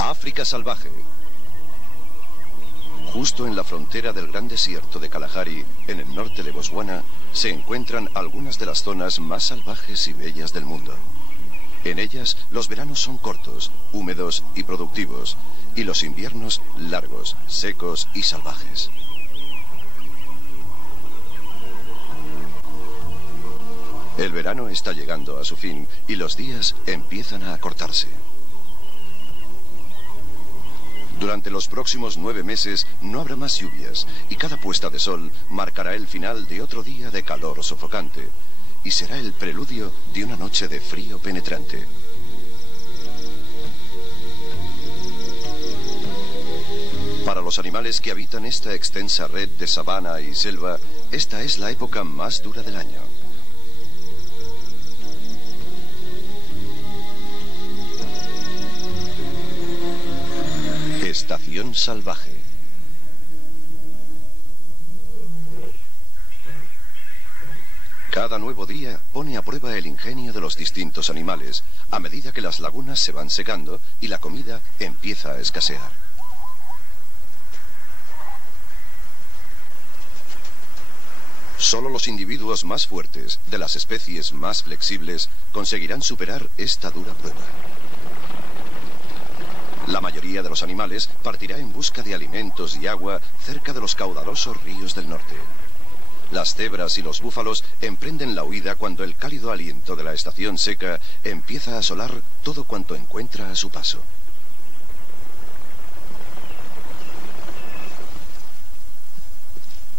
África salvaje. Justo en la frontera del gran desierto de Kalahari, en el norte de Botswana, se encuentran algunas de las zonas más salvajes y bellas del mundo. En ellas, los veranos son cortos, húmedos y productivos, y los inviernos largos, secos y salvajes. El verano está llegando a su fin y los días empiezan a acortarse. Durante los próximos 9 meses no habrá más lluvias y cada puesta de sol marcará el final de otro día de calor sofocante y será el preludio de una noche de frío penetrante. Para los animales que habitan esta extensa red de sabana y selva, esta es la época más dura del año. Estación salvaje. Cada nuevo día pone a prueba el ingenio de los distintos animales, a medida que las lagunas se van secando y la comida empieza a escasear. Solo los individuos más fuertes, de las especies más flexibles, conseguirán superar esta dura prueba. La mayoría de los animales partirá en busca de alimentos y agua cerca de los caudalosos ríos del norte. Las cebras y los búfalos emprenden la huida cuando el cálido aliento de la estación seca empieza a asolar todo cuanto encuentra a su paso.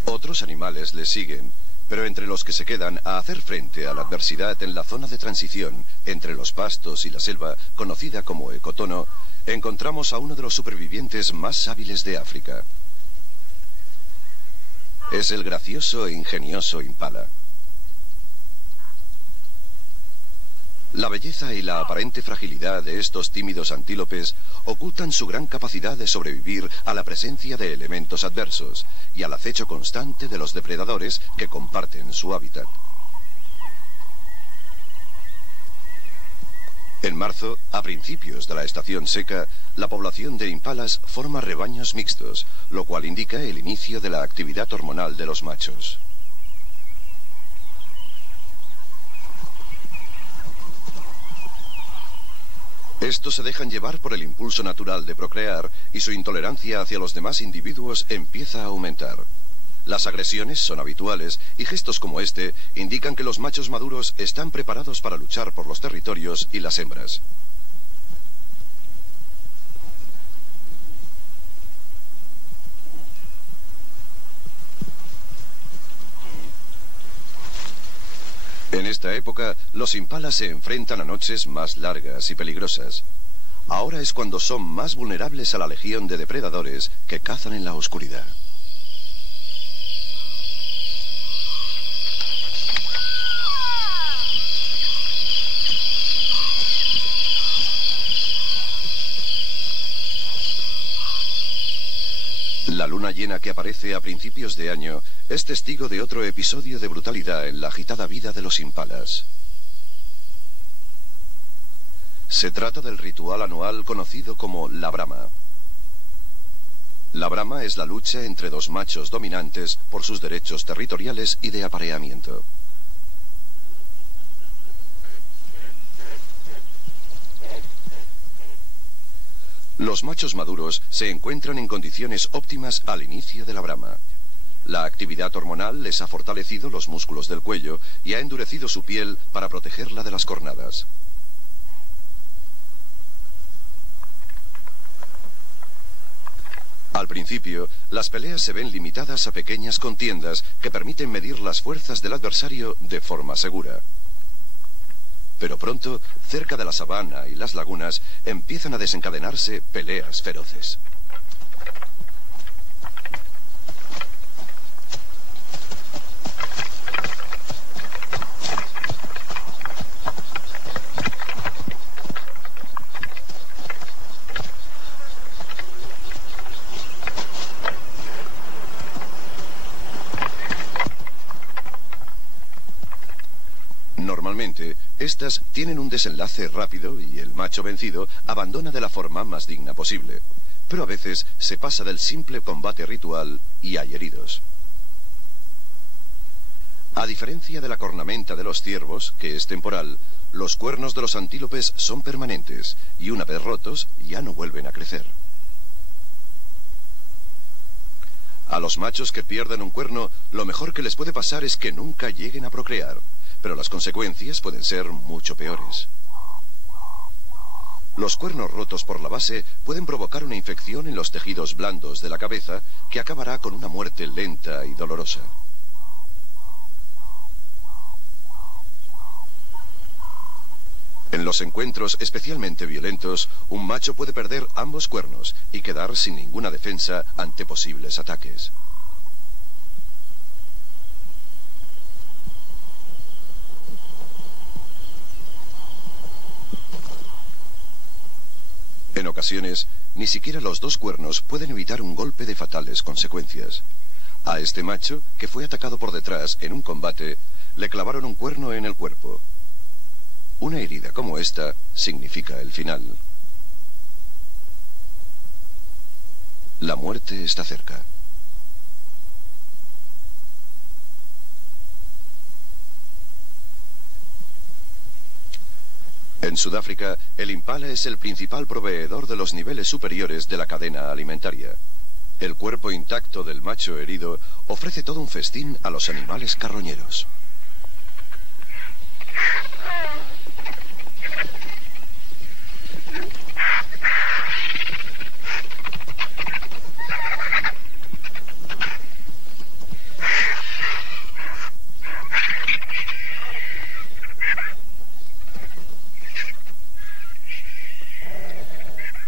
Otros animales les siguen, pero entre los que se quedan a hacer frente a la adversidad en la zona de transición entre los pastos y la selva, conocida como ecotono, encontramos a uno de los supervivientes más hábiles de África. Es el gracioso e ingenioso impala. La belleza y la aparente fragilidad de estos tímidos antílopes ocultan su gran capacidad de sobrevivir a la presencia de elementos adversos y al acecho constante de los depredadores que comparten su hábitat. En marzo, a principios de la estación seca, la población de impalas forma rebaños mixtos, lo cual indica el inicio de la actividad hormonal de los machos. Estos se dejan llevar por el impulso natural de procrear y su intolerancia hacia los demás individuos empieza a aumentar. Las agresiones son habituales y gestos como este indican que los machos maduros están preparados para luchar por los territorios y las hembras. En esta época, los impalas se enfrentan a noches más largas y peligrosas. Ahora es cuando son más vulnerables a la legión de depredadores que cazan en la oscuridad. La luna llena que aparece a principios de año es testigo de otro episodio de brutalidad en la agitada vida de los impalas. Se trata del ritual anual conocido como la brama. La brama es la lucha entre dos machos dominantes por sus derechos territoriales y de apareamiento. Los machos maduros se encuentran en condiciones óptimas al inicio de la brama. La actividad hormonal les ha fortalecido los músculos del cuello y ha endurecido su piel para protegerla de las cornadas. Al principio, las peleas se ven limitadas a pequeñas contiendas que permiten medir las fuerzas del adversario de forma segura. Pero pronto, cerca de la sabana y las lagunas, empiezan a desencadenarse peleas feroces. Normalmente, Estas tienen un desenlace rápido y el macho vencido abandona de la forma más digna posible. Pero a veces se pasa del simple combate ritual y hay heridos. A diferencia de la cornamenta de los ciervos, que es temporal, los cuernos de los antílopes son permanentes y una vez rotos ya no vuelven a crecer. A los machos que pierdan un cuerno, lo mejor que les puede pasar es que nunca lleguen a procrear, pero las consecuencias pueden ser mucho peores. Los cuernos rotos por la base pueden provocar una infección en los tejidos blandos de la cabeza que acabará con una muerte lenta y dolorosa. En los encuentros especialmente violentos, un macho puede perder ambos cuernos y quedar sin ninguna defensa ante posibles ataques. En ocasiones, ni siquiera los dos cuernos pueden evitar un golpe de fatales consecuencias. A este macho, que fue atacado por detrás en un combate, le clavaron un cuerno en el cuerpo. Una herida como esta significa el final. La muerte está cerca. En Sudáfrica, el impala es el principal proveedor de los niveles superiores de la cadena alimentaria. El cuerpo intacto del macho herido ofrece todo un festín a los animales carroñeros.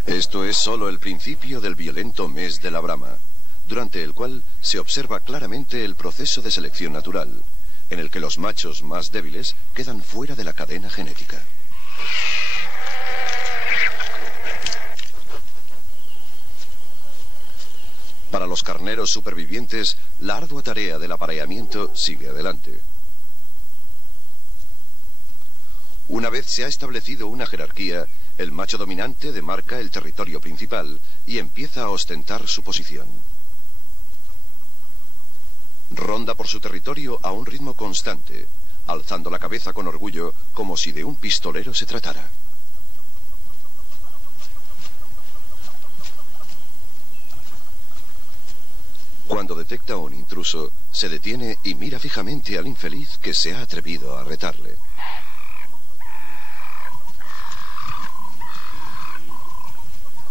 Esto es solo el principio del violento mes de la Brahma, durante el cual se observa claramente el proceso de selección natural, en el que los machos más débiles quedan fuera de la cadena genética. Para los carneros supervivientes, la ardua tarea del apareamiento sigue adelante. Una vez se ha establecido una jerarquía, el macho dominante demarca el territorio principal y empieza a ostentar su posición. Ronda por su territorio a un ritmo constante, alzando la cabeza con orgullo como si de un pistolero se tratara. Cuando detecta a un intruso, se detiene y mira fijamente al infeliz que se ha atrevido a retarle.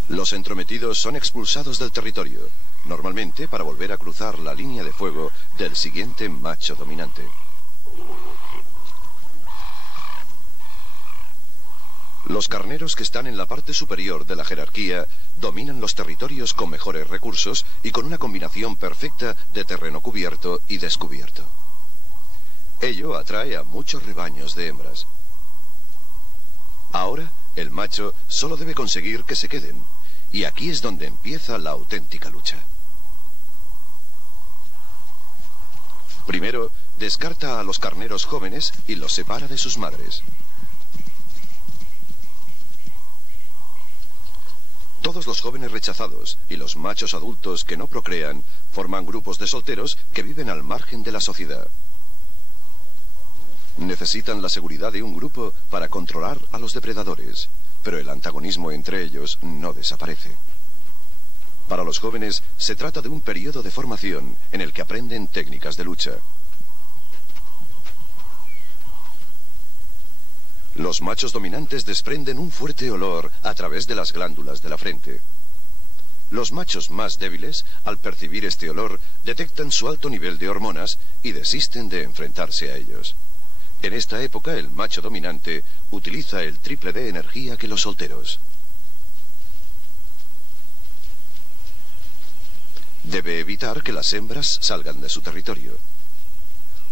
Los entrometidos son expulsados del territorio, normalmente para volver a cruzar la línea de fuego del siguiente macho dominante. Los carneros que están en la parte superior de la jerarquía dominan los territorios con mejores recursos y con una combinación perfecta de terreno cubierto y descubierto. Ello atrae a muchos rebaños de hembras. Ahora, el macho solo debe conseguir que se queden, y aquí es donde empieza la auténtica lucha. Primero, descarta a los carneros jóvenes y los separa de sus madres. Todos los jóvenes rechazados y los machos adultos que no procrean forman grupos de solteros que viven al margen de la sociedad. Necesitan la seguridad de un grupo para controlar a los depredadores, pero el antagonismo entre ellos no desaparece. Para los jóvenes se trata de un periodo de formación en el que aprenden técnicas de lucha. Los machos dominantes desprenden un fuerte olor a través de las glándulas de la frente. Los machos más débiles, al percibir este olor, detectan su alto nivel de hormonas y desisten de enfrentarse a ellos. En esta época, el macho dominante utiliza el triple de energía que los solteros. Debe evitar que las hembras salgan de su territorio.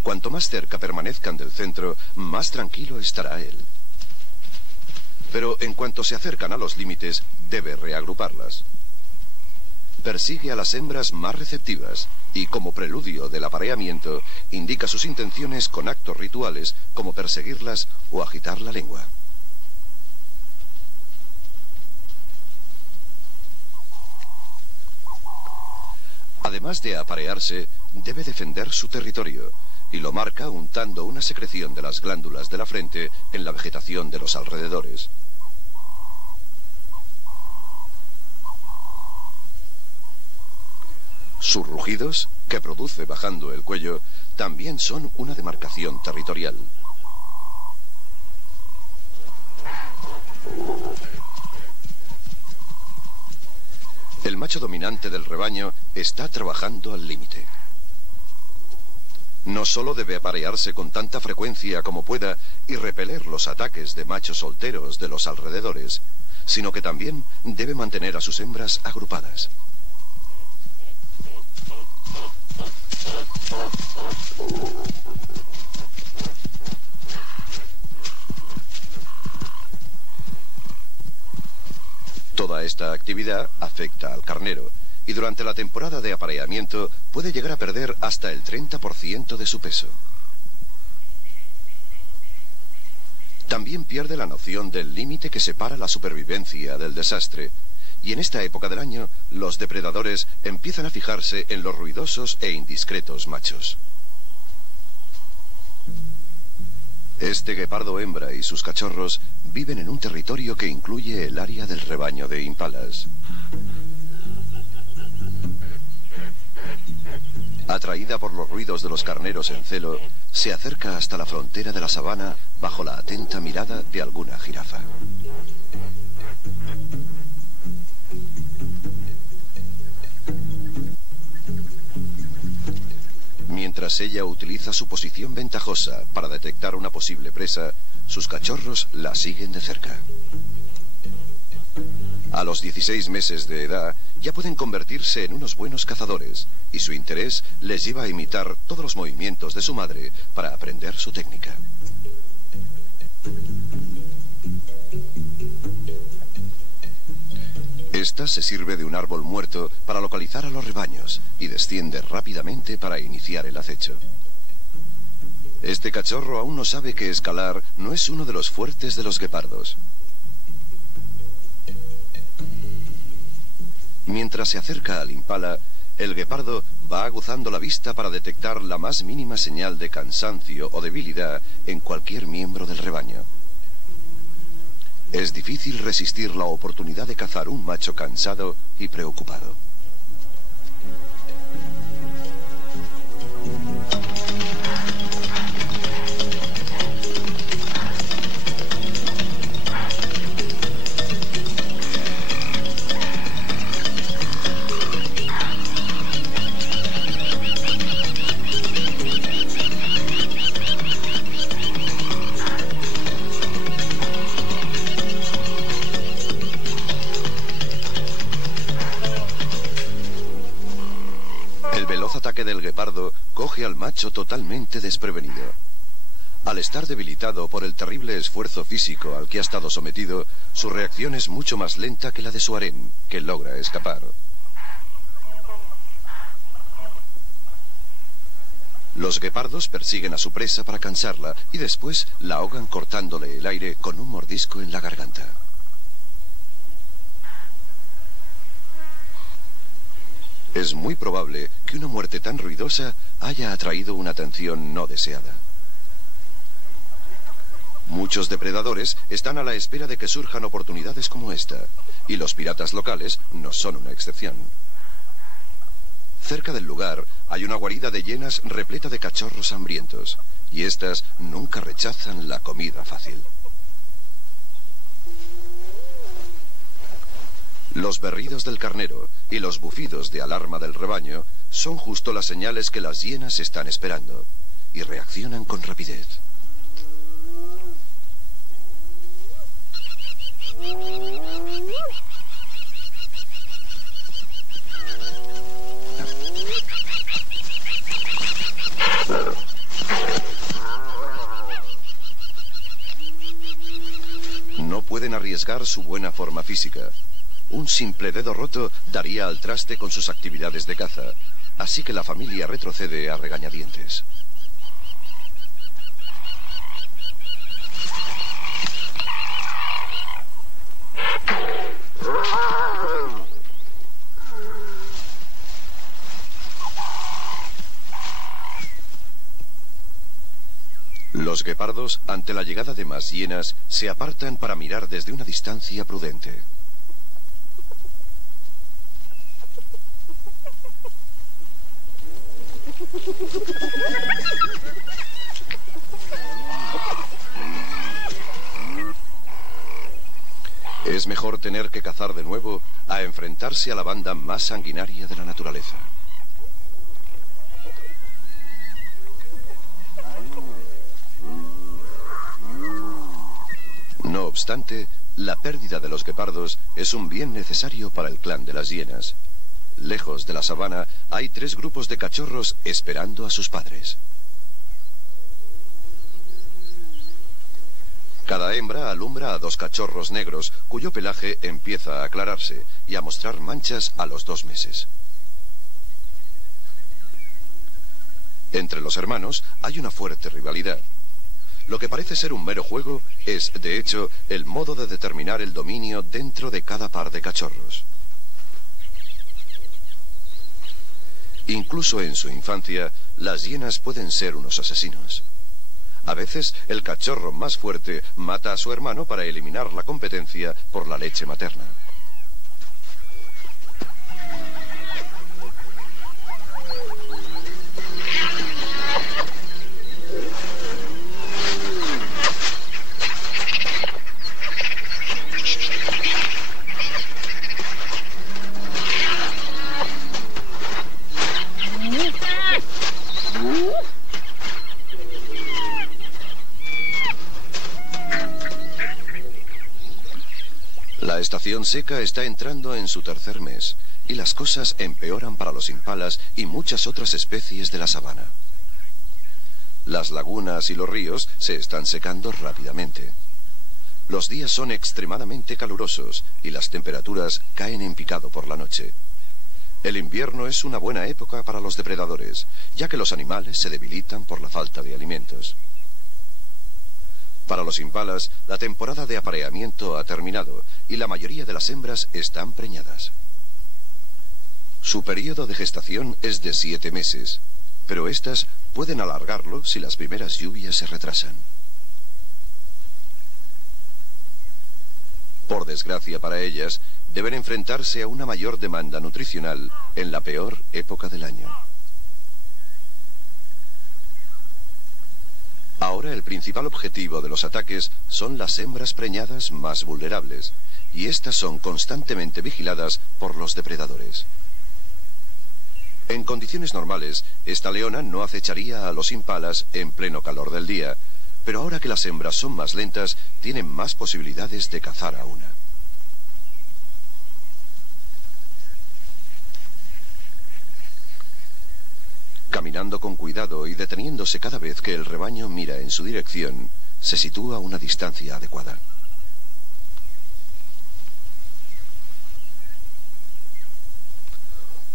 Cuanto más cerca permanezcan del centro, más tranquilo estará él. Pero en cuanto se acercan a los límites, debe reagruparlas. persigue a las hembras más receptivas y, como preludio del apareamiento, indica sus intenciones con actos rituales como perseguirlas o agitar la lengua. Además de aparearse, debe defender su territorio, y lo marca untando una secreción de las glándulas de la frente en la vegetación de los alrededores. Sus rugidos, que produce bajando el cuello, también son una demarcación territorial. El macho dominante del rebaño está trabajando al límite. No solo debe aparearse con tanta frecuencia como pueda y repeler los ataques de machos solteros de los alrededores, sino que también debe mantener a sus hembras agrupadas. Toda esta actividad afecta al carnero y durante la temporada de apareamiento puede llegar a perder hasta el 30% de su peso. También pierde la noción del límite que separa la supervivencia del desastre, y en esta época del año los depredadores empiezan a fijarse en los ruidosos e indiscretos machos. Este guepardo hembra y sus cachorros viven en un territorio que incluye el área del rebaño de impalas. Atraída por los ruidos de los carneros en celo, se acerca hasta la frontera de la sabana bajo la atenta mirada de alguna jirafa. Mientras ella utiliza su posición ventajosa para detectar una posible presa, sus cachorros la siguen de cerca. A los 16 meses de edad ya pueden convertirse en unos buenos cazadores y su interés les lleva a imitar todos los movimientos de su madre para aprender su técnica. Esta se sirve de un árbol muerto para localizar a los rebaños y desciende rápidamente para iniciar el acecho. Este cachorro aún no sabe que escalar no es uno de los fuertes de los guepardos. Mientras se acerca al impala, el guepardo va aguzando la vista para detectar la más mínima señal de cansancio o debilidad en cualquier miembro del rebaño. Es difícil resistir la oportunidad de cazar un macho cansado y preocupado. Ataque del guepardo coge al macho totalmente desprevenido. Al estar debilitado por el terrible esfuerzo físico al que ha estado sometido, su reacción es mucho más lenta que la de su harén, que logra escapar. Los guepardos persiguen a su presa para cansarla y después la ahogan cortándole el aire con un mordisco en la garganta. Es muy probable que una muerte tan ruidosa haya atraído una atención no deseada. Muchos depredadores están a la espera de que surjan oportunidades como esta, y los piratas locales no son una excepción. Cerca del lugar hay una guarida de hienas repleta de cachorros hambrientos, y éstas nunca rechazan la comida fácil. Los berridos del carnero y los bufidos de alarma del rebaño son justo las señales que las hienas están esperando, y reaccionan con rapidez. No pueden arriesgar su buena forma física. un simple dedo roto daría al traste con sus actividades de caza, así que la familia retrocede a regañadientes. Los guepardos, ante la llegada de más hienas, se apartan para mirar desde una distancia prudente. Es mejor tener que cazar de nuevo a enfrentarse a la banda más sanguinaria de la naturaleza. No obstante, la pérdida de los guepardos es un bien necesario para el clan de las hienas. Lejos de la sabana hay 3 grupos de cachorros esperando a sus padres. Cada hembra alumbra a 2 cachorros negros cuyo pelaje empieza a aclararse y a mostrar manchas a los 2 meses. Entre los hermanos hay una fuerte rivalidad. Lo que parece ser un mero juego es, de hecho, el modo de determinar el dominio dentro de cada par de cachorros. Incluso en su infancia, las hienas pueden ser unos asesinos. A veces, el cachorro más fuerte mata a su hermano para eliminar la competencia por la leche materna. La estación seca está entrando en su 3er mes y las cosas empeoran para los impalas y muchas otras especies de la sabana. Las lagunas y los ríos se están secando rápidamente. Los días son extremadamente calurosos y las temperaturas caen en picado por la noche. El invierno es una buena época para los depredadores, ya que los animales se debilitan por la falta de alimentos. Para los impalas, la temporada de apareamiento ha terminado y la mayoría de las hembras están preñadas. Su periodo de gestación es de 7 meses, pero estas pueden alargarlo si las primeras lluvias se retrasan. Por desgracia para ellas, deben enfrentarse a una mayor demanda nutricional en la peor época del año. Ahora el principal objetivo de los ataques son las hembras preñadas más vulnerables, y estas son constantemente vigiladas por los depredadores. En condiciones normales, esta leona no acecharía a los impalas en pleno calor del día, pero ahora que las hembras son más lentas, tienen más posibilidades de cazar a una. Caminando con cuidado y deteniéndose cada vez que el rebaño mira en su dirección, se sitúa a una distancia adecuada.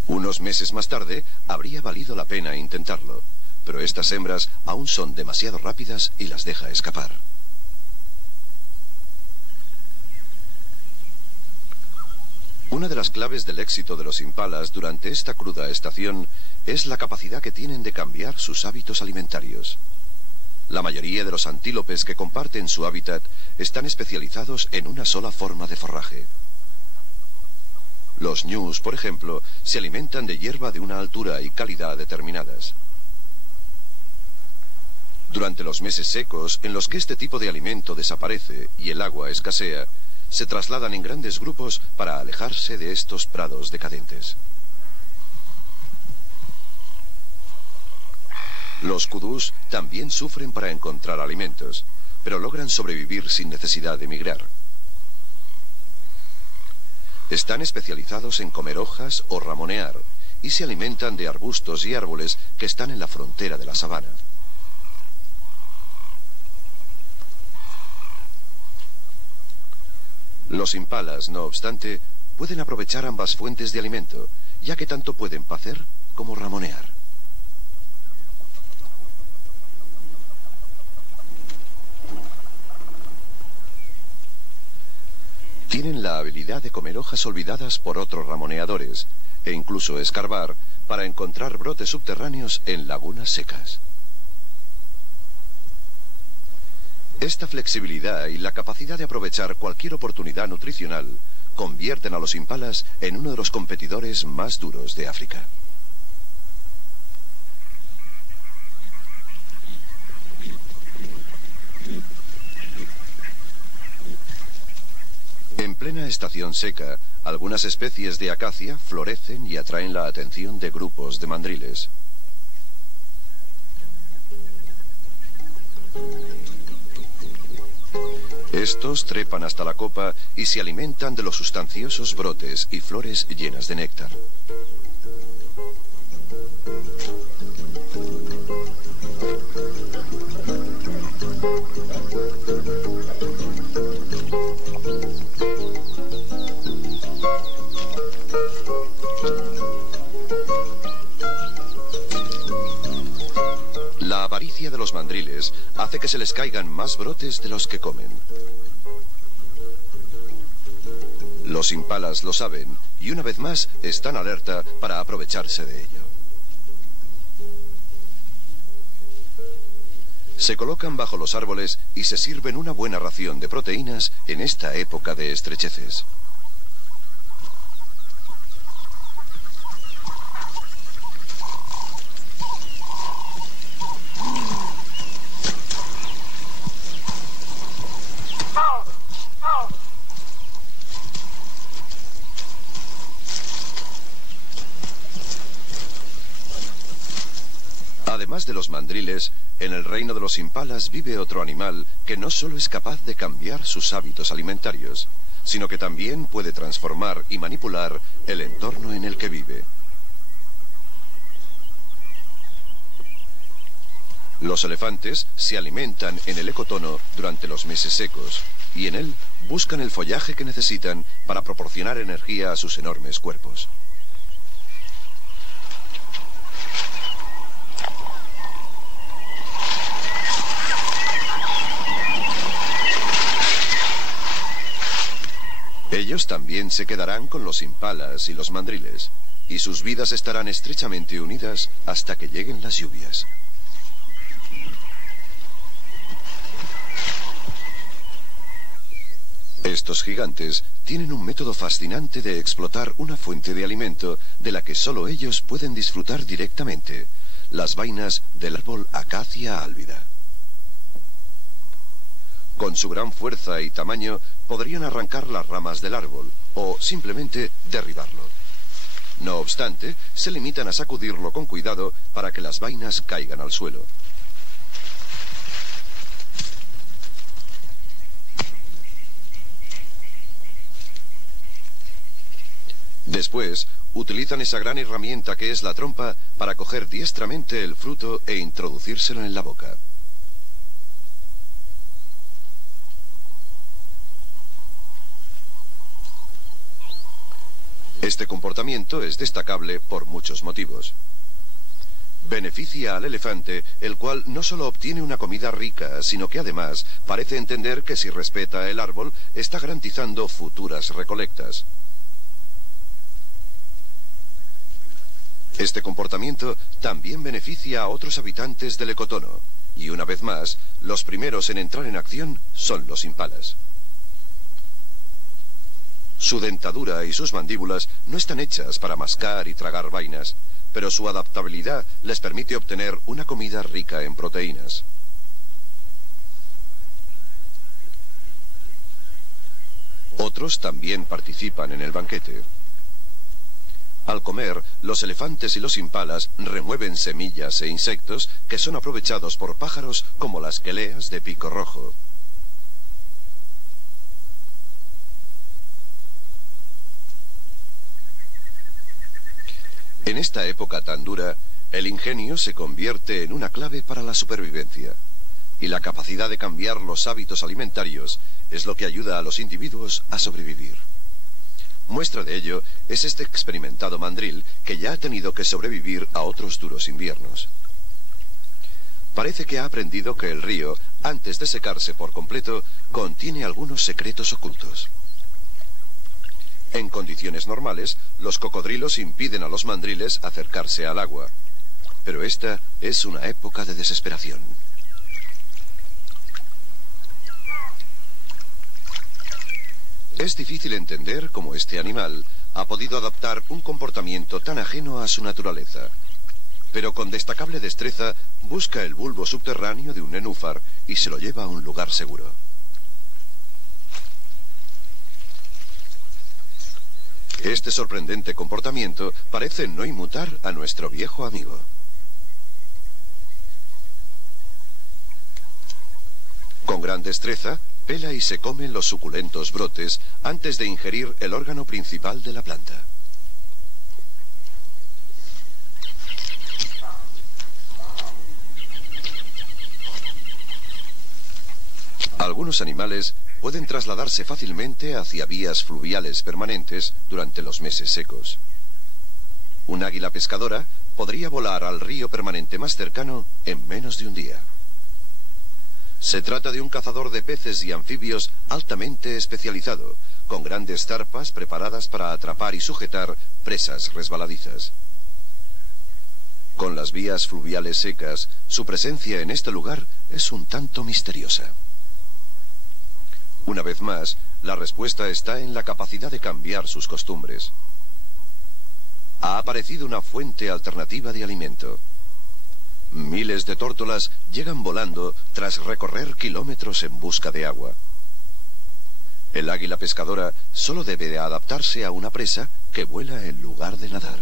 Unos meses más tarde, habría valido la pena intentarlo, pero estas hembras aún son demasiado rápidas y las deja escapar. Una de las claves del éxito de los impalas durante esta cruda estación es la capacidad que tienen de cambiar sus hábitos alimentarios. La mayoría de los antílopes que comparten su hábitat están especializados en una sola forma de forraje. Los ñus, por ejemplo, se alimentan de hierba de una altura y calidad determinadas. Durante los meses secos, en los que este tipo de alimento desaparece y el agua escasea, se trasladan en grandes grupos para alejarse de estos prados decadentes. Los kudús también sufren para encontrar alimentos, pero logran sobrevivir sin necesidad de migrar. Están especializados en comer hojas o ramonear, y se alimentan de arbustos y árboles que están en la frontera de la sabana. Los impalas, no obstante, pueden aprovechar ambas fuentes de alimento, ya que tanto pueden pacer como ramonear. Tienen la habilidad de comer hojas olvidadas por otros ramoneadores e incluso escarbar para encontrar brotes subterráneos en lagunas secas. Esta flexibilidad y la capacidad de aprovechar cualquier oportunidad nutricional convierten a los impalas en uno de los competidores más duros de África. En plena estación seca, algunas especies de acacia florecen y atraen la atención de grupos de mandriles. Estos trepan hasta la copa y se alimentan de los sustanciosos brotes y flores llenas de néctar. La avaricia de los mandriles hace que se les caigan más brotes de los que comen. Los impalas lo saben y una vez más están alerta para aprovecharse de ello. Se colocan bajo los árboles y se sirven una buena ración de proteínas en esta época de estrecheces. Además de los mandriles, en el reino de los impalas vive otro animal que no solo es capaz de cambiar sus hábitos alimentarios, sino que también puede transformar y manipular el entorno en el que vive. Los elefantes se alimentan en el ecotono durante los meses secos y en él buscan el follaje que necesitan para proporcionar energía a sus enormes cuerpos. Ellos también se quedarán con los impalas y los mandriles, y sus vidas estarán estrechamente unidas hasta que lleguen las lluvias. Estos gigantes tienen un método fascinante de explotar una fuente de alimento de la que solo ellos pueden disfrutar directamente, las vainas del árbol Acacia albida. Con su gran fuerza y tamaño podrían arrancar las ramas del árbol o simplemente derribarlo. No obstante, se limitan a sacudirlo con cuidado para que las vainas caigan al suelo. Después, utilizan esa gran herramienta que es la trompa para coger diestramente el fruto e introducírselo en la boca. Este comportamiento es destacable por muchos motivos. Beneficia al elefante, el cual no solo obtiene una comida rica, sino que además parece entender que si respeta el árbol, está garantizando futuras recolectas. Este comportamiento también beneficia a otros habitantes del ecotono, y una vez más, los primeros en entrar en acción son los impalas. Su dentadura y sus mandíbulas no están hechas para mascar y tragar vainas, pero su adaptabilidad les permite obtener una comida rica en proteínas. Otros también participan en el banquete. Al comer, los elefantes y los impalas remueven semillas e insectos que son aprovechados por pájaros como las queleas de pico rojo. En esta época tan dura, el ingenio se convierte en una clave para la supervivencia, y la capacidad de cambiar los hábitos alimentarios es lo que ayuda a los individuos a sobrevivir. Muestra de ello es este experimentado mandril que ya ha tenido que sobrevivir a otros duros inviernos. Parece que ha aprendido que el río, antes de secarse por completo, contiene algunos secretos ocultos. En condiciones normales, los cocodrilos impiden a los mandriles acercarse al agua. Pero esta es una época de desesperación. Es difícil entender cómo este animal ha podido adaptar un comportamiento tan ajeno a su naturaleza. Pero con destacable destreza busca el bulbo subterráneo de un nenúfar y se lo lleva a un lugar seguro. Este sorprendente comportamiento parece no inmutar a nuestro viejo amigo. Con gran destreza, pela y se come los suculentos brotes antes de ingerir el órgano principal de la planta. Algunos animales pueden trasladarse fácilmente hacia vías fluviales permanentes durante los meses secos. Un águila pescadora podría volar al río permanente más cercano en menos de un día. Se trata de un cazador de peces y anfibios altamente especializado, con grandes zarpas preparadas para atrapar y sujetar presas resbaladizas. Con las vías fluviales secas, su presencia en este lugar es un tanto misteriosa. Una vez más, la respuesta está en la capacidad de cambiar sus costumbres. Ha aparecido una fuente alternativa de alimento. Miles de tórtolas llegan volando tras recorrer kilómetros en busca de agua. El águila pescadora solo debe de adaptarse a una presa que vuela en lugar de nadar.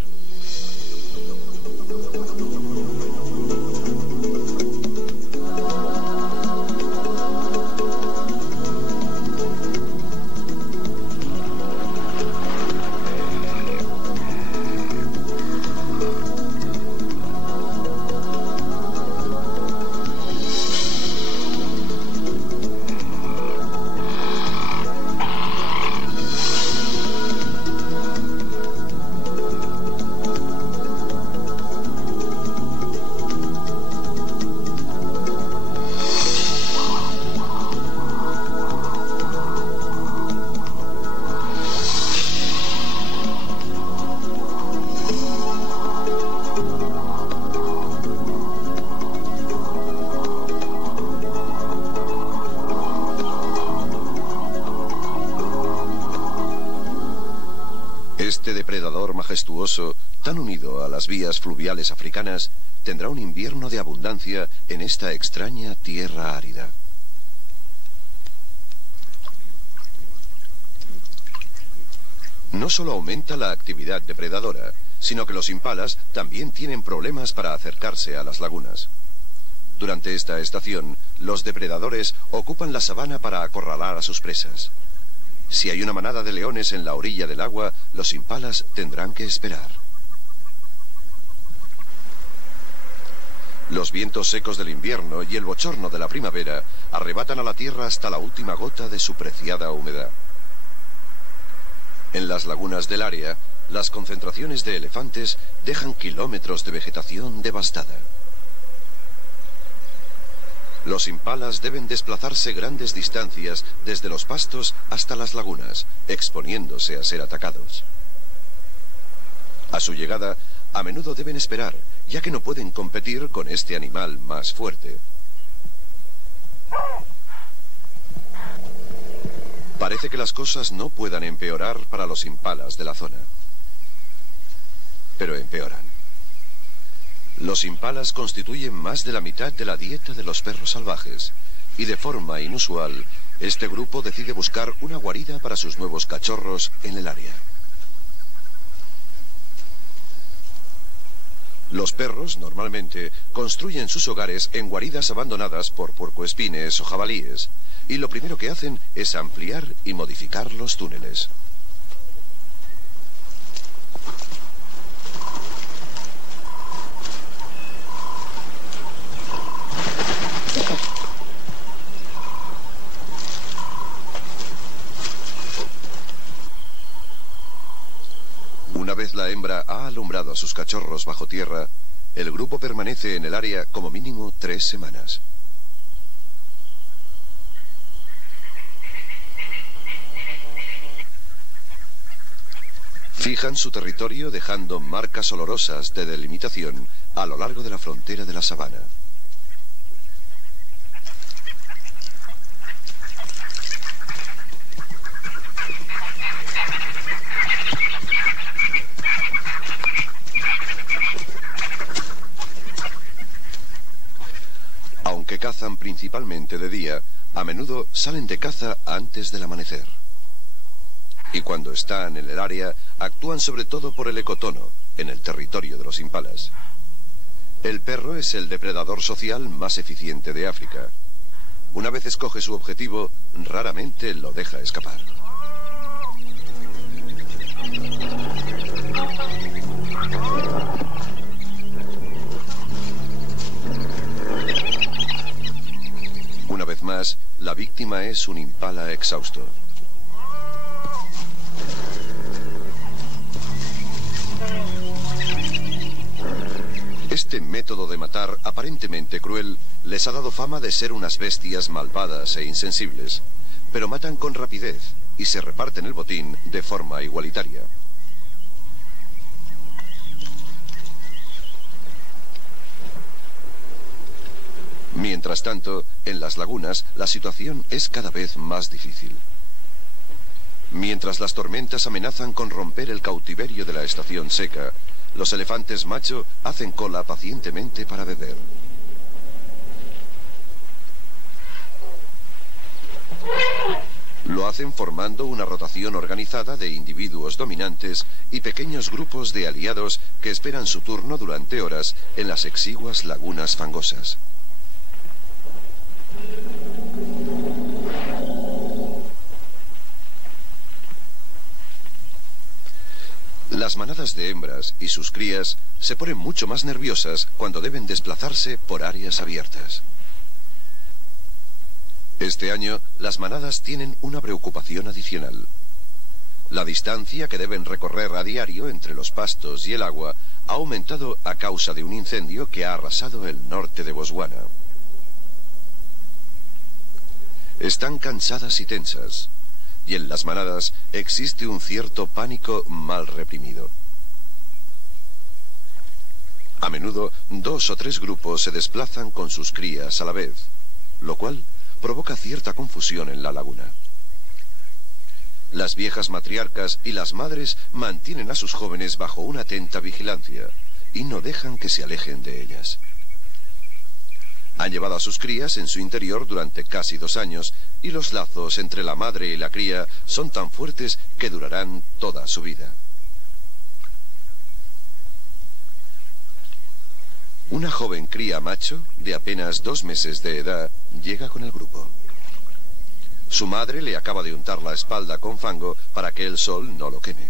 Este depredador majestuoso, tan unido a las vías fluviales africanas, tendrá un invierno de abundancia en esta extraña tierra árida. No solo aumenta la actividad depredadora, sino que los impalas también tienen problemas para acercarse a las lagunas. Durante esta estación, los depredadores ocupan la sabana para acorralar a sus presas. Si hay una manada de leones en la orilla del agua, los impalas tendrán que esperar. Los vientos secos del invierno y el bochorno de la primavera arrebatan a la tierra hasta la última gota de su preciada humedad. En las lagunas del área, las concentraciones de elefantes dejan kilómetros de vegetación devastada. Los impalas deben desplazarse grandes distancias desde los pastos hasta las lagunas, exponiéndose a ser atacados. A su llegada, a menudo deben esperar, ya que no pueden competir con este animal más fuerte. Parece que las cosas no puedan empeorar para los impalas de la zona. Pero empeoran. Los impalas constituyen más de la mitad de la dieta de los perros salvajes, y de forma inusual, este grupo decide buscar una guarida para sus nuevos cachorros en el área. Los perros, normalmente, construyen sus hogares en guaridas abandonadas por puercoespines o jabalíes, y lo primero que hacen es ampliar y modificar los túneles. la hembra ha alumbrado a sus cachorros bajo tierra, el grupo permanece en el área como mínimo 3 semanas. Fijan su territorio dejando marcas olorosas de delimitación a lo largo de la frontera de la sabana. Aunque cazan principalmente de día, a menudo salen de caza antes del amanecer. Y cuando están en el área, actúan sobre todo por el ecotono, en el territorio de los impalas. El perro es el depredador social más eficiente de África. Una vez escoge su objetivo, raramente lo deja escapar. Una vez más, la víctima es un impala exhausto. Este método de matar, aparentemente cruel, les ha dado fama de ser unas bestias malvadas e insensibles, pero matan con rapidez y se reparten el botín de forma igualitaria. Mientras tanto, en las lagunas, la situación es cada vez más difícil. Mientras las tormentas amenazan con romper el cautiverio de la estación seca, los elefantes macho hacen cola pacientemente para beber. Lo hacen formando una rotación organizada de individuos dominantes y pequeños grupos de aliados que esperan su turno durante horas en las exiguas lagunas fangosas. Las manadas de hembras y sus crías se ponen mucho más nerviosas cuando deben desplazarse por áreas abiertas. Este año, las manadas tienen una preocupación adicional. La distancia que deben recorrer a diario entre los pastos y el agua ha aumentado a causa de un incendio que ha arrasado el norte de Botswana. Están cansadas y tensas. Y en las manadas existe un cierto pánico mal reprimido. A menudo, 2 o 3 grupos se desplazan con sus crías a la vez, lo cual provoca cierta confusión en la laguna. Las viejas matriarcas y las madres mantienen a sus jóvenes bajo una atenta vigilancia y no dejan que se alejen de ellas. Han llevado a sus crías en su interior durante casi 2 años y los lazos entre la madre y la cría son tan fuertes que durarán toda su vida. Una joven cría macho de apenas 2 meses de edad llega con el grupo. Su madre le acaba de untar la espalda con fango para que el sol no lo queme.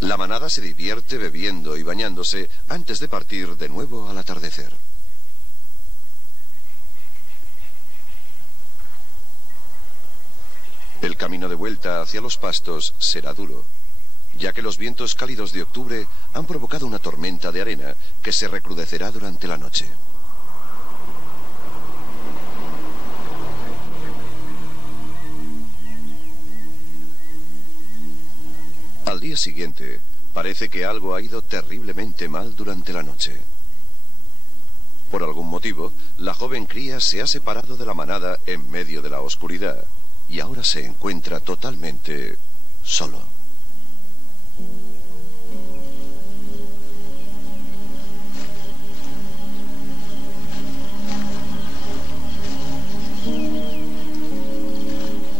La manada se divierte bebiendo y bañándose antes de partir de nuevo al atardecer. El camino de vuelta hacia los pastos será duro, ya que los vientos cálidos de octubre han provocado una tormenta de arena que se recrudecerá durante la noche. Al día siguiente, parece que algo ha ido terriblemente mal durante la noche. Por algún motivo, la joven cría se ha separado de la manada en medio de la oscuridad y ahora se encuentra totalmente solo.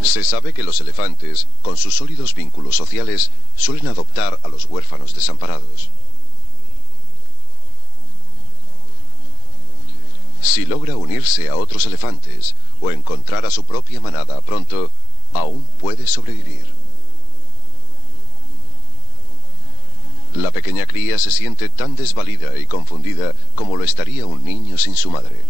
Se sabe que los elefantes, con sus sólidos vínculos sociales, suelen adoptar a los huérfanos desamparados. Si logra unirse a otros elefantes o encontrar a su propia manada pronto, aún puede sobrevivir. La pequeña cría se siente tan desvalida y confundida como lo estaría un niño sin su madre.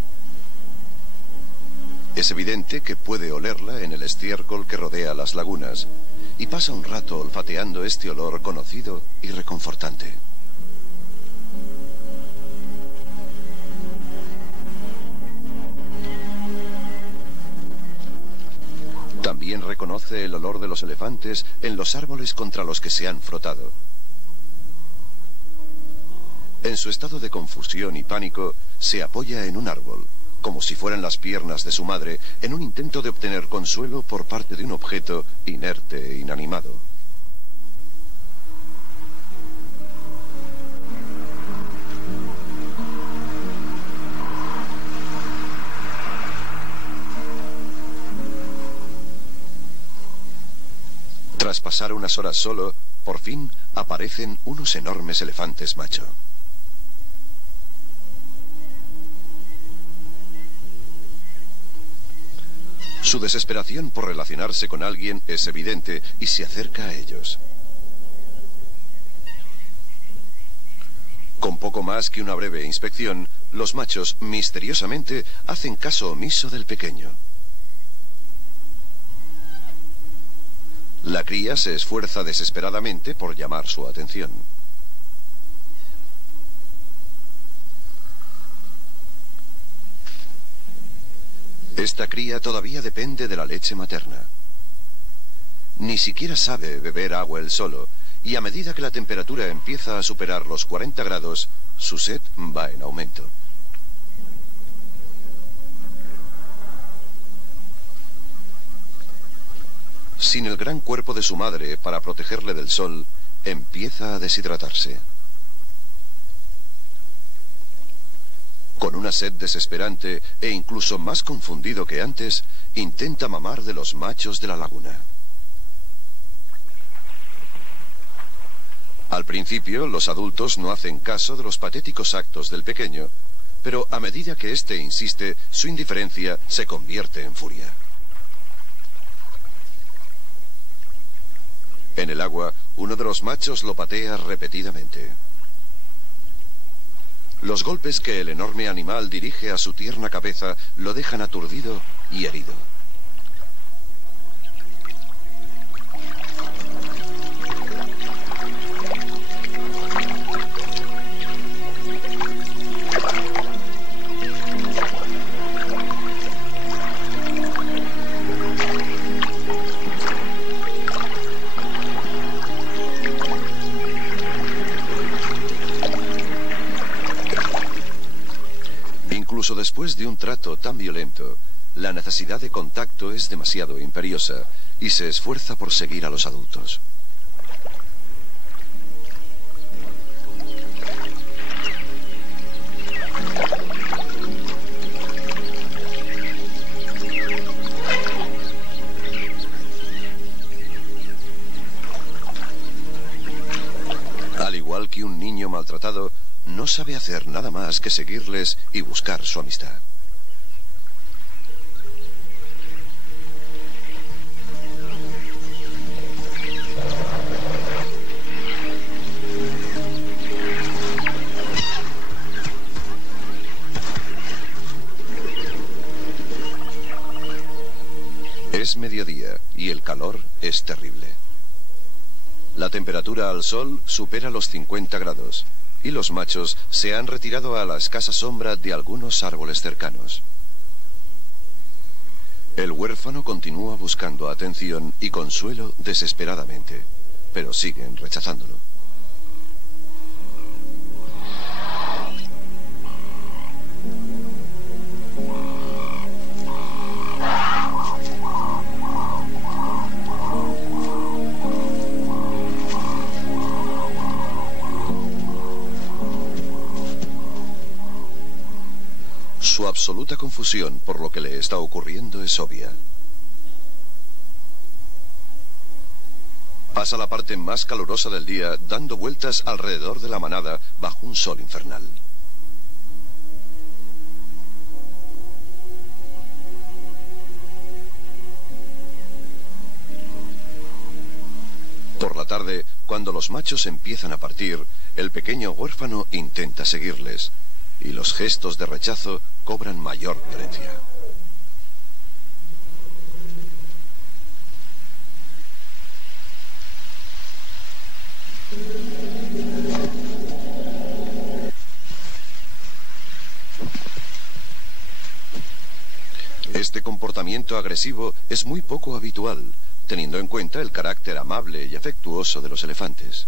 Es evidente que puede olerla en el estiércol que rodea las lagunas y pasa un rato olfateando este olor conocido y reconfortante. También reconoce el olor de los elefantes en los árboles contra los que se han frotado. En su estado de confusión y pánico, se apoya en un árbol, como si fueran las piernas de su madre, en un intento de obtener consuelo por parte de un objeto inerte e inanimado. Tras pasar unas horas solo, por fin aparecen unos enormes elefantes macho. Su desesperación por relacionarse con alguien es evidente y se acerca a ellos. Con poco más que una breve inspección, los machos misteriosamente hacen caso omiso del pequeño. La cría se esfuerza desesperadamente por llamar su atención. Esta cría todavía depende de la leche materna. Ni siquiera sabe beber agua él solo, y a medida que la temperatura empieza a superar los 40 grados, su sed va en aumento. Sin el gran cuerpo de su madre para protegerle del sol, empieza a deshidratarse. Con una sed desesperante e incluso más confundido que antes, intenta mamar de los machos de la laguna. Al principio, los adultos no hacen caso de los patéticos actos del pequeño, pero a medida que éste insiste, su indiferencia se convierte en furia. En el agua, uno de los machos lo patea repetidamente. Los golpes que el enorme animal dirige a su tierna cabeza lo dejan aturdido y herido. Incluso después de un trato tan violento, la necesidad de contacto es demasiado imperiosa y se esfuerza por seguir a los adultos. Al igual que un niño maltratado, no sabe hacer nada más que seguirles y buscar su amistad. Es mediodía y el calor es terrible. La temperatura al sol supera los 50 grados. Y los machos se han retirado a la escasa sombra de algunos árboles cercanos. El huérfano continúa buscando atención y consuelo desesperadamente, pero siguen rechazándolo. Su absoluta confusión por lo que le está ocurriendo es obvia. Pasa la parte más calurosa del día dando vueltas alrededor de la manada bajo un sol infernal. Por la tarde, cuando los machos empiezan a partir, el pequeño huérfano intenta seguirles, y los gestos de rechazo cobran mayor violencia. Este comportamiento agresivo es muy poco habitual, teniendo en cuenta el carácter amable y afectuoso de los elefantes.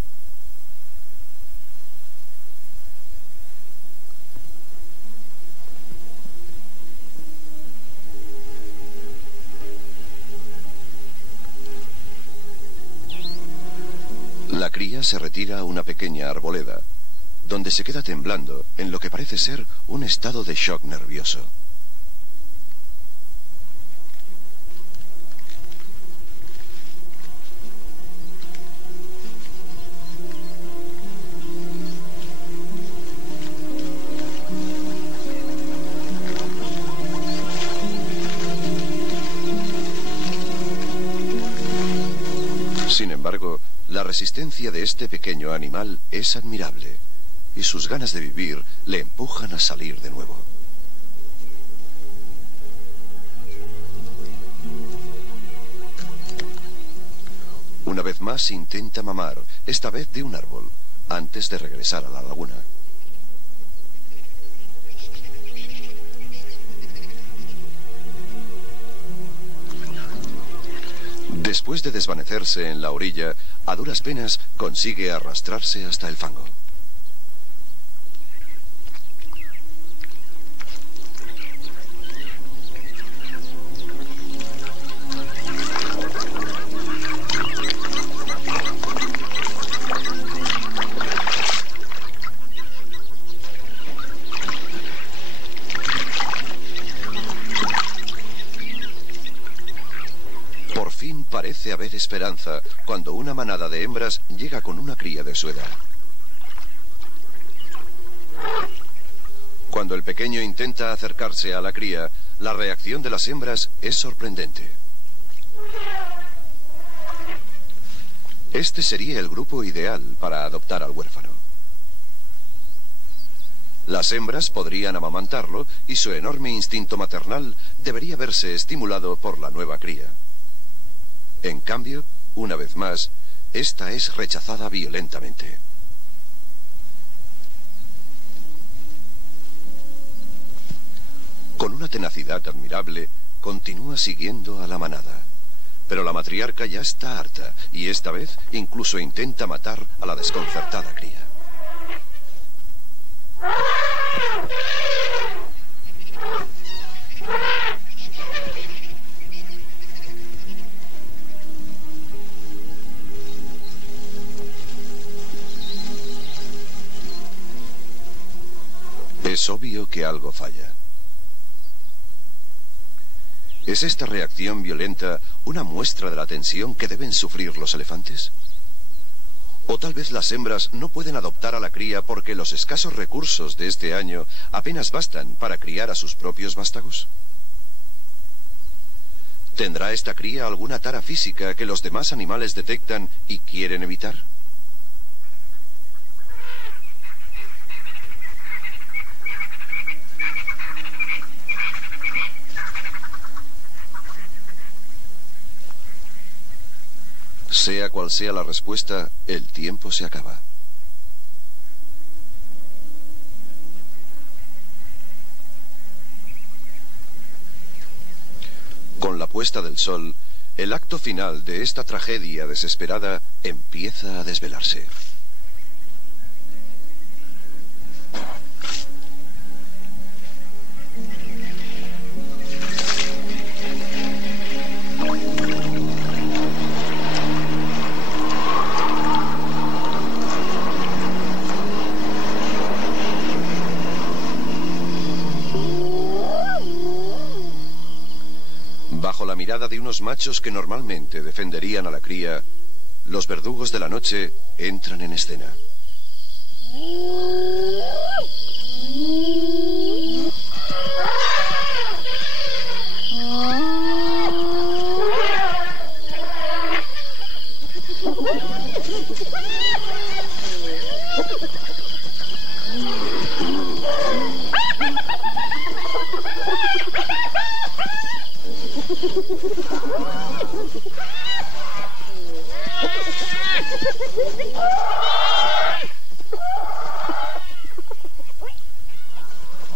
La cría se retira a una pequeña arboleda, donde se queda temblando en lo que parece ser un estado de shock nervioso. Sin embargo, la resistencia de este pequeño animal es admirable, y sus ganas de vivir le empujan a salir de nuevo. Una vez más intenta mamar, esta vez de un árbol, antes de regresar a la laguna. Después de desvanecerse en la orilla, a duras penas consigue arrastrarse hasta el fango. Por fin parece haber esperanza cuando una manada de hembras llega con una cría de su edad. Cuando el pequeño intenta acercarse a la cría, la reacción de las hembras es sorprendente. Este sería el grupo ideal para adoptar al huérfano. Las hembras podrían amamantarlo y su enorme instinto maternal debería verse estimulado por la nueva cría. En cambio, una vez más, esta es rechazada violentamente. Con una tenacidad admirable, continúa siguiendo a la manada. Pero la matriarca ya está harta y esta vez incluso intenta matar a la desconcertada cría. Es obvio que algo falla. ¿Es esta reacción violenta una muestra de la tensión que deben sufrir los elefantes? ¿O tal vez las hembras no pueden adoptar a la cría porque los escasos recursos de este año apenas bastan para criar a sus propios vástagos? ¿Tendrá esta cría alguna tara física que los demás animales detectan y quieren evitar? Sea cual sea la respuesta, el tiempo se acaba. Con la puesta del sol, el acto final de esta tragedia desesperada empieza a desvelarse. Bajo la mirada de unos machos que normalmente defenderían a la cría, los verdugos de la noche entran en escena.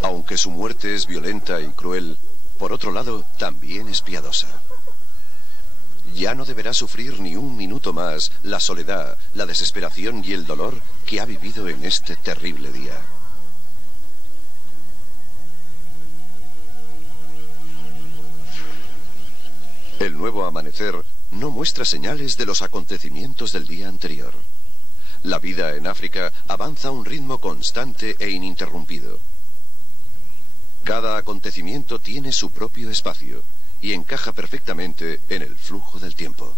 Aunque su muerte es violenta y cruel, por otro lado, también es piadosa. Ya no deberá sufrir ni un minuto más la soledad, la desesperación y el dolor que ha vivido en este terrible día. El nuevo amanecer no muestra señales de los acontecimientos del día anterior. La vida en África avanza a un ritmo constante e ininterrumpido. Cada acontecimiento tiene su propio espacio y encaja perfectamente en el flujo del tiempo.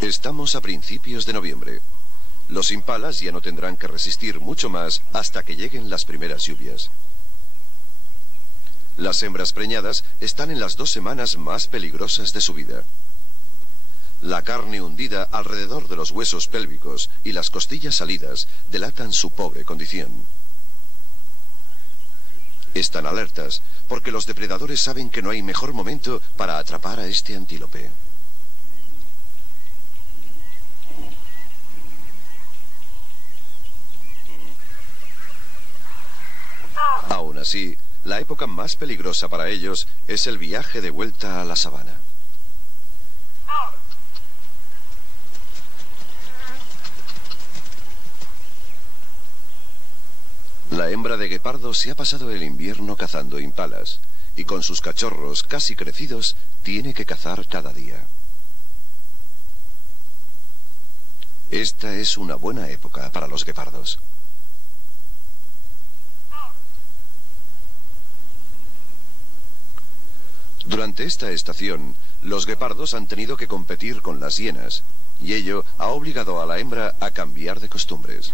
Estamos a principios de noviembre. Los impalas ya no tendrán que resistir mucho más hasta que lleguen las primeras lluvias. Las hembras preñadas están en las 2 semanas más peligrosas de su vida. La carne hundida alrededor de los huesos pélvicos y las costillas salidas delatan su pobre condición. Están alertas porque los depredadores saben que no hay mejor momento para atrapar a este antílope. Aún así, la época más peligrosa para ellos es el viaje de vuelta a la sabana. La hembra de guepardo se ha pasado el invierno cazando impalas y con sus cachorros casi crecidos tiene que cazar cada día. Esta es una buena época para los guepardos. Durante esta estación, los guepardos han tenido que competir con las hienas y ello ha obligado a la hembra a cambiar de costumbres.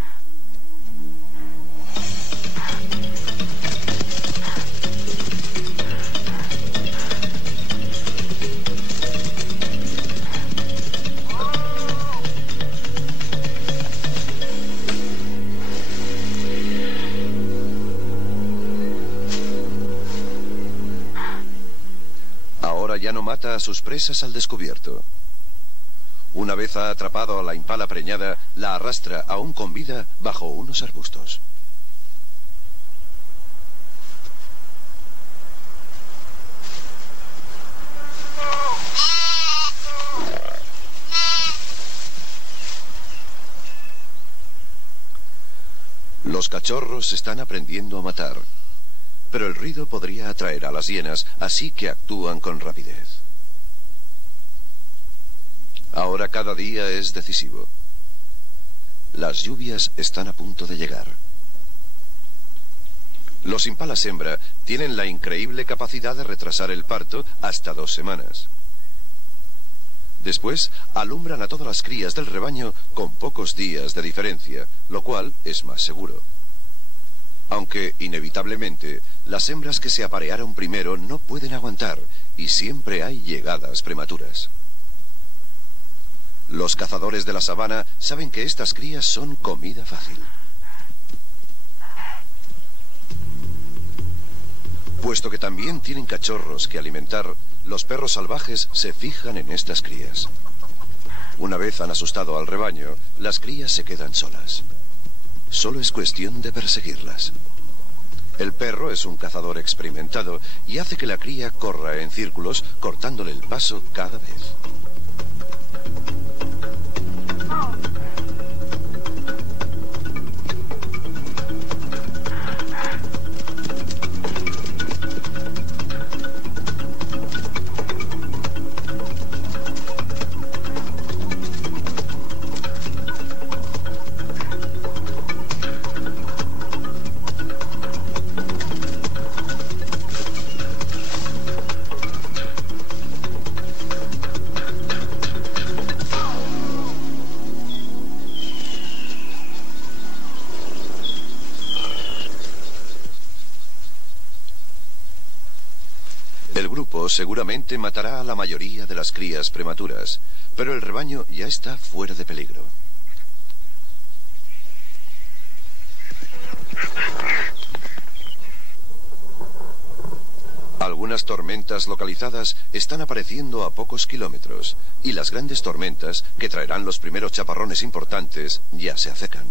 Ya no mata a sus presas al descubierto. Una vez ha atrapado a la impala preñada, la arrastra aún con vida bajo unos arbustos. Los cachorros están aprendiendo a matar. Pero el ruido podría atraer a las hienas, así que actúan con rapidez. Ahora cada día es decisivo. Las lluvias están a punto de llegar. Los impalas hembra tienen la increíble capacidad de retrasar el parto hasta 2 semanas. Después alumbran a todas las crías del rebaño con pocos días de diferencia, lo cual es más seguro. Aunque, inevitablemente, las hembras que se aparearon primero no pueden aguantar y siempre hay llegadas prematuras. Los cazadores de la sabana saben que estas crías son comida fácil. Puesto que también tienen cachorros que alimentar, los perros salvajes se fijan en estas crías. Una vez han asustado al rebaño, las crías se quedan solas. Solo es cuestión de perseguirlas. El perro es un cazador experimentado y hace que la cría corra en círculos, cortándole el paso cada vez. Seguramente matará a la mayoría de las crías prematuras, pero el rebaño ya está fuera de peligro. Algunas tormentas localizadas están apareciendo a pocos kilómetros y las grandes tormentas, que traerán los primeros chaparrones importantes, ya se acercan.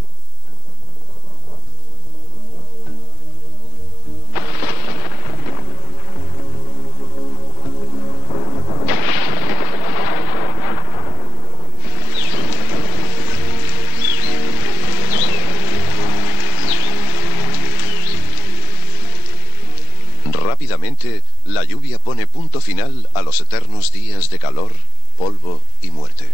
Rápidamente, la lluvia pone punto final a los eternos días de calor, polvo y muerte.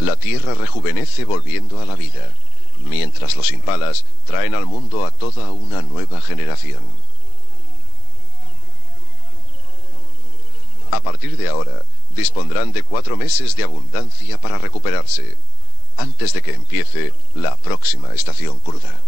La tierra rejuvenece volviendo a la vida, mientras los impalas traen al mundo a toda una nueva generación. A partir de ahora, dispondrán de 4 meses de abundancia para recuperarse, antes de que empiece la próxima estación cruda.